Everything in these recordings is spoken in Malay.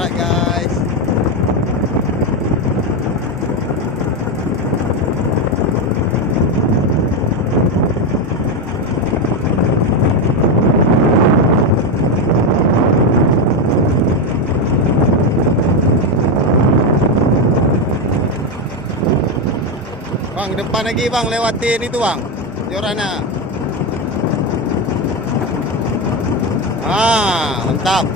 Alright guys. Bang, depan lagi bang, lewatin itu bang, Yorana. Ah, mantap.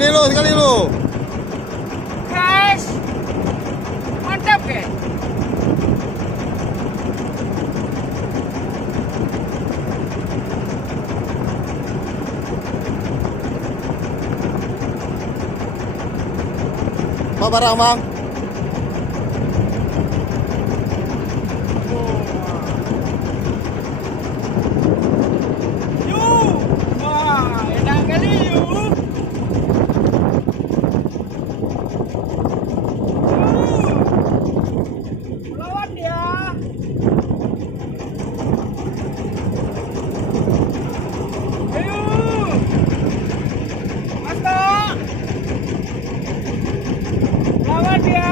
Ini lo sekali lo. Guys, mantap guys. Apa barang bang? Wah, enak kali yuk. Lawan dia. Ayo. Masuk. Lawan dia.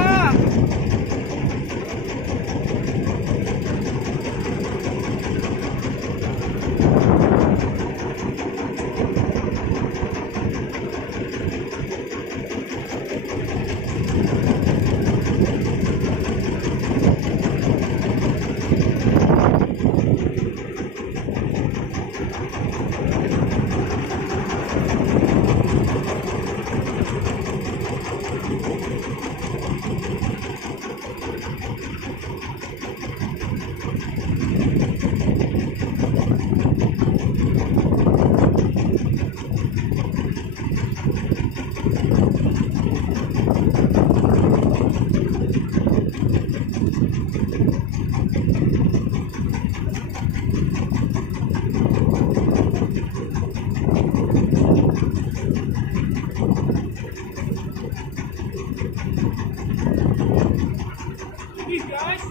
Ih guys,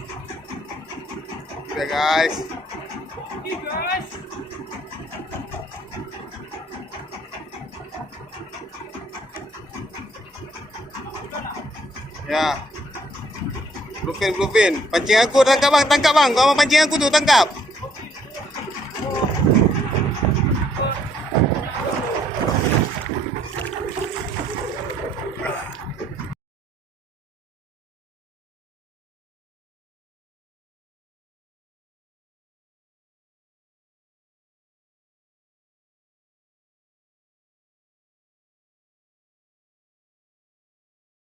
Oke guys. ih guys. Ya. Bluefin. Pancing aku tangkap bang, tangkap bang. Kau mau pancing aku tuh tangkap.